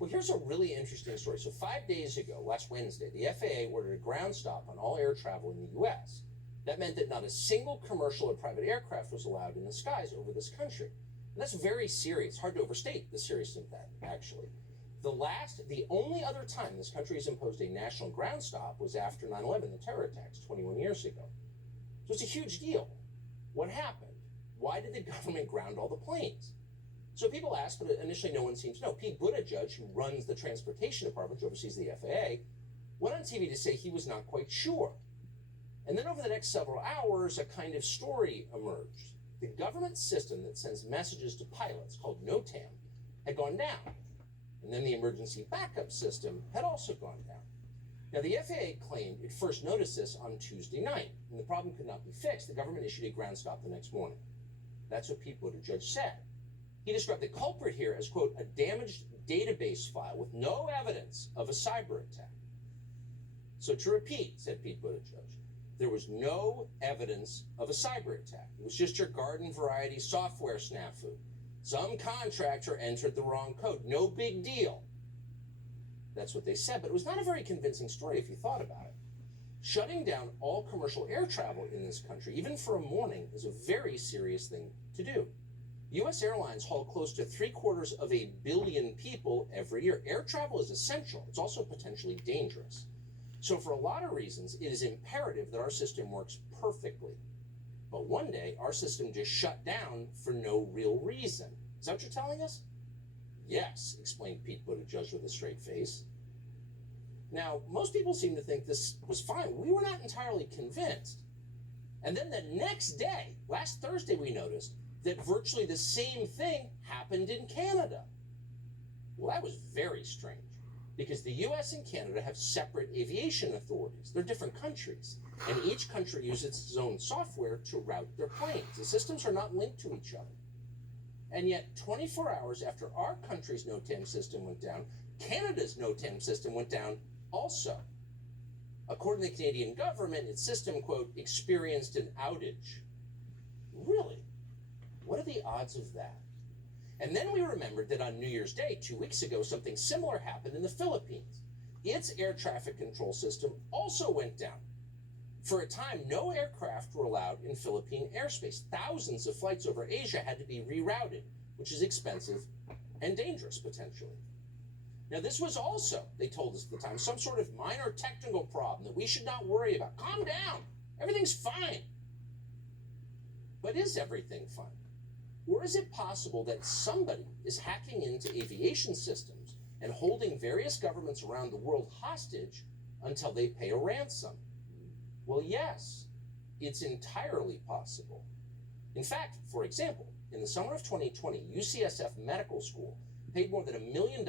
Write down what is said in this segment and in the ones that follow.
Well, here's a really interesting story. So 5 days ago, last Wednesday, the FAA ordered a ground stop on all air travel in the U.S. That meant that not a single commercial or private aircraft was allowed in the skies over this country. And that's very serious. Hard to overstate the seriousness of that, actually. The only other time this country has imposed a national ground stop was after 9/11, the terror attacks 21 years ago. So it's a huge deal. What happened? Why did the government ground all the planes? So people asked, but initially no one seemed to know. Pete Buttigieg, who runs the transportation department, which oversees the FAA, went on TV to say he was not quite sure. And then over the next several hours, a kind of story emerged. The government system that sends messages to pilots, called NOTAM, had gone down. And then the emergency backup system had also gone down. Now, the FAA claimed it first noticed this on Tuesday night. When the problem could not be fixed, the government issued a ground stop the next morning. That's what Pete Buttigieg said. He described the culprit here as, quote, a damaged database file with no evidence of a cyber attack. So to repeat, said Pete Buttigieg, there was no evidence of a cyber attack. It was just your garden variety software snafu. Some contractor entered the wrong code. No big deal. That's what they said, but it was not a very convincing story if you thought about it. Shutting down all commercial air travel in this country, even for a morning, is a very serious thing to do. U.S. airlines haul close to 750 million people every year. Air travel is essential. It's also potentially dangerous. So for a lot of reasons, it is imperative that our system works perfectly. But one day, our system just shut down for no real reason. Is that what you're telling us? Yes, explained Pete Buttigieg with a straight face. Now, most people seem to think this was fine. We were not entirely convinced. And then the next day, last Thursday, we noticed that virtually the same thing happened in Canada. Well, that was very strange, because the US and Canada have separate aviation authorities. They're different countries, and each country uses its own software to route their planes. The systems are not linked to each other. And yet, 24 hours after our country's NOTAM system went down, Canada's NOTAM system went down also. According to the Canadian government, its system, quote, experienced an outage. Really? What are the odds of that? And then we remembered that on New Year's Day, 2 weeks ago, something similar happened in the Philippines. Its air traffic control system also went down. For a time, no aircraft were allowed in Philippine airspace. Thousands of flights over Asia had to be rerouted, which is expensive and dangerous, potentially. Now, this was also, they told us at the time, some sort of minor technical problem that we should not worry about. Calm down. Everything's fine. But is everything fine? Or is it possible that somebody is hacking into aviation systems and holding various governments around the world hostage until they pay a ransom? Well, yes, it's entirely possible. In fact, for example, in the summer of 2020, UCSF Medical School paid more than $1 million in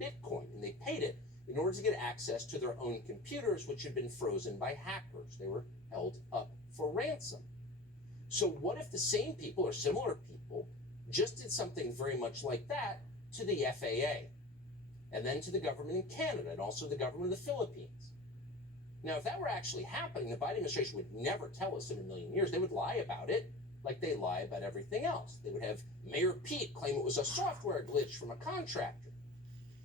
Bitcoin, and they paid it in order to get access to their own computers, which had been frozen by hackers. They were held up for ransom. So what if the same people or similar people just did something very much like that to the FAA, and then to the government in Canada, and also the government of the Philippines? Now, if that were actually happening, the Biden administration would never tell us in a million years. They would lie about it like they lie about everything else. They would have Mayor Pete claim it was a software glitch from a contractor.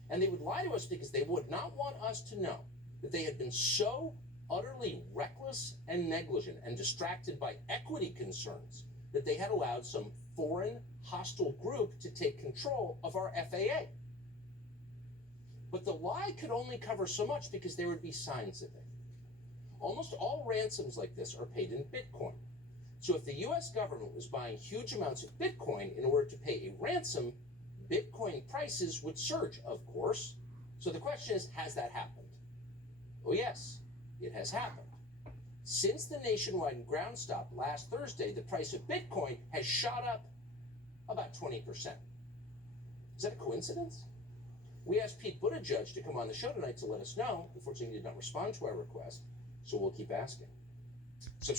And they would lie to us because they would not want us to know that they had been so utterly reckless and negligent and distracted by equity concerns that they had allowed some foreign hostile group to take control of our FAA. But the lie could only cover so much because there would be signs of it. Almost all ransoms like this are paid in Bitcoin. So if the US government was buying huge amounts of Bitcoin in order to pay a ransom, Bitcoin prices would surge, of course. So the question is, has that happened? Oh yes, it has happened. Since the nationwide ground stop last Thursday, the price of Bitcoin has shot up about 20%. Is that a coincidence? We asked Pete Buttigieg to come on the show tonight to let us know. Unfortunately, he did not respond to our request, so we'll keep asking. Subscribe.